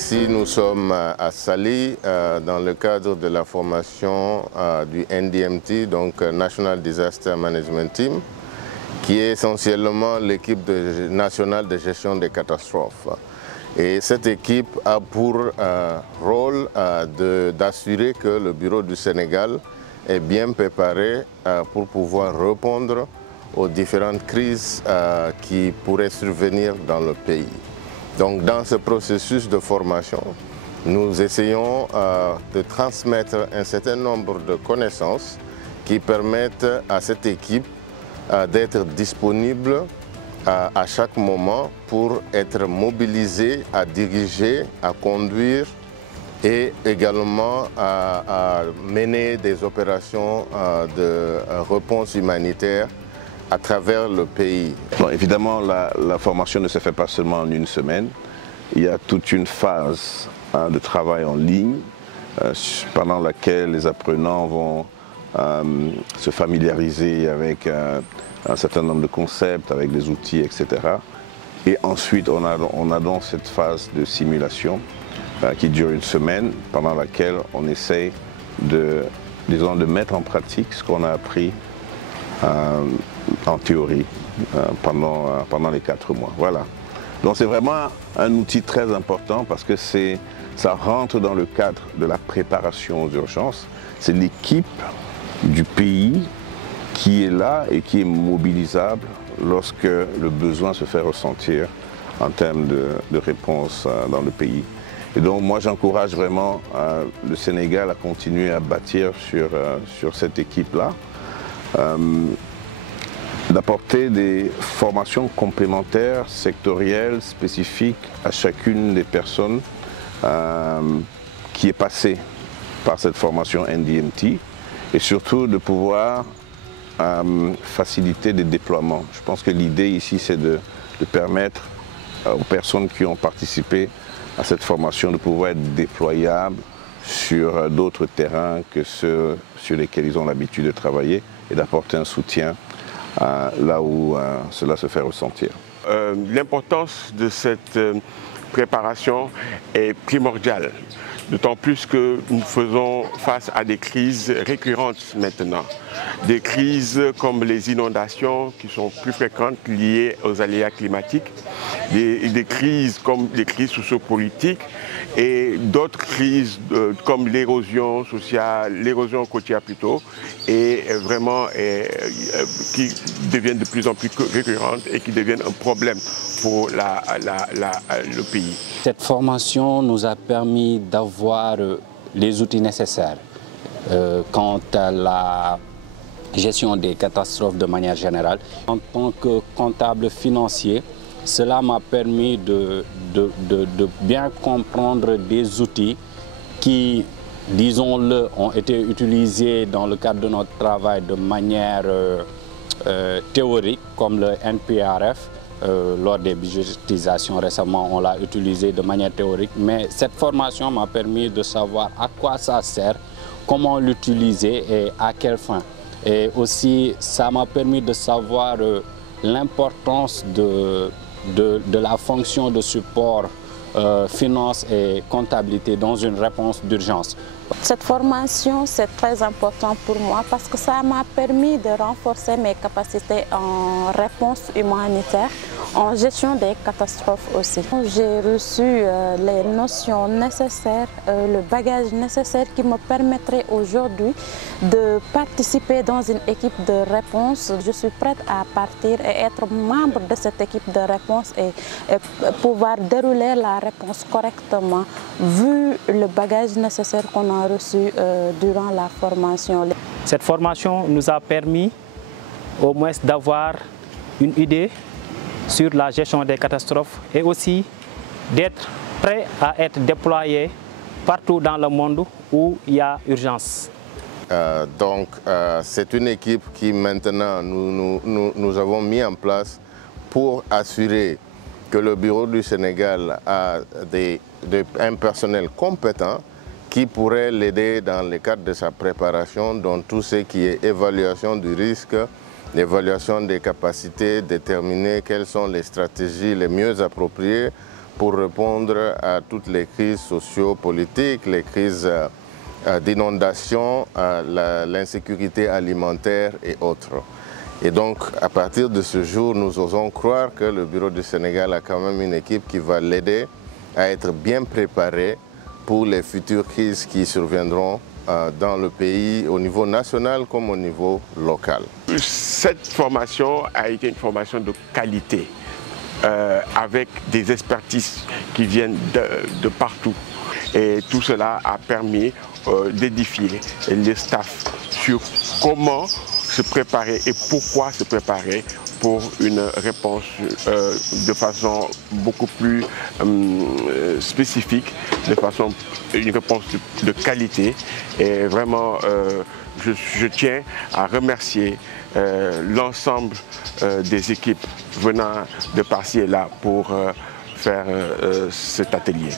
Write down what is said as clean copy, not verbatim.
ici, nous sommes à Saly dans le cadre de la formation du NDMT, donc National Disaster Management Team, qui est essentiellement l'équipe nationale de gestion des catastrophes. Et cette équipe a pour rôle d'assurer que le Bureau du Sénégal est bien préparé pour pouvoir répondre aux différentes crises qui pourraient survenir dans le pays. Donc dans ce processus de formation, nous essayons de transmettre un certain nombre de connaissances qui permettent à cette équipe d'être disponible à chaque moment pour être mobilisée à diriger, à conduire et également à mener des opérations de réponse humanitaire à travers le pays. Bon, évidemment, la formation ne se fait pas seulement en une semaine. Il y a toute une phase de travail en ligne pendant laquelle les apprenants vont se familiariser avec un certain nombre de concepts, avec des outils, etc. Et ensuite, on a donc cette phase de simulation qui dure une semaine, pendant laquelle on essaye de mettre en pratique ce qu'on a appris en théorie pendant les 4 mois. Voilà. Donc c'est vraiment un outil très important parce que ça rentre dans le cadre de la préparation aux urgences. C'est l'équipe du pays qui est là et qui est mobilisable lorsque le besoin se fait ressentir en termes de réponse dans le pays. Et donc moi j'encourage vraiment le Sénégal à continuer à bâtir sur cette équipe-là, d'apporter des formations complémentaires, sectorielles, spécifiques à chacune des personnes qui est passée par cette formation NDMT et surtout de pouvoir faciliter des déploiements. Je pense que l'idée ici c'est de permettre aux personnes qui ont participé à cette formation de pouvoir être déployables sur d'autres terrains que ceux sur lesquels ils ont l'habitude de travailler et d'apporter un soutien là où cela se fait ressentir. L'importance de cette préparation est primordiale, d'autant plus que nous faisons face à des crises récurrentes maintenant. Des crises comme les inondations qui sont plus fréquentes liées aux aléas climatiques, des crises comme les crises sociopolitiques et d'autres crises comme l'érosion sociale, l'érosion côtière plutôt, et vraiment qui deviennent de plus en plus récurrentes et qui deviennent un problème pour le pays. Cette formation nous a permis d'avoir les outils nécessaires quant à la gestion des catastrophes de manière générale. En tant que comptable financier, cela m'a permis de bien comprendre des outils qui, disons-le, ont été utilisés dans le cadre de notre travail de manière théorique, comme le NPRF. Lors des budgétisations récemment, on l'a utilisé de manière théorique, mais cette formation m'a permis de savoir à quoi ça sert, comment l'utiliser et à quelle fin. Et aussi, ça m'a permis de savoir l'importance de la fonction de support finance et comptabilité dans une réponse d'urgence. Cette formation, c'est très important pour moi parce que ça m'a permis de renforcer mes capacités en réponse humanitaire, en gestion des catastrophes aussi. J'ai reçu les notions nécessaires, le bagage nécessaire qui me permettrait aujourd'hui de participer dans une équipe de réponse. Je suis prête à partir et être membre de cette équipe de réponse et pouvoir dérouler la réponse correctement vu le bagage nécessaire qu'on a reçu durant la formation. Cette formation nous a permis au moins d'avoir une idée sur la gestion des catastrophes et aussi d'être prêt à être déployé partout dans le monde où il y a urgence. C'est une équipe qui maintenant nous avons mis en place pour assurer que le Bureau du Sénégal a un personnel compétent qui pourrait l'aider dans le cadre de sa préparation dans tout ce qui est évaluation du risque, l'évaluation des capacités, déterminer quelles sont les stratégies les mieux appropriées pour répondre à toutes les crises socio-politiques, les crises d'inondation, l'insécurité alimentaire et autres. Et donc, à partir de ce jour, nous osons croire que le Bureau du Sénégal a quand même une équipe qui va l'aider à être bien préparé pour les futures crises qui surviendront dans le pays, au niveau national comme au niveau local. Cette formation a été une formation de qualité, avec des expertises qui viennent de partout. Et tout cela a permis d'édifier les staffs sur comment se préparer et pourquoi se préparer pour une réponse de façon beaucoup plus spécifique, une réponse de qualité. Et vraiment, je tiens à remercier l'ensemble des équipes venant de par-ci et là pour faire cet atelier.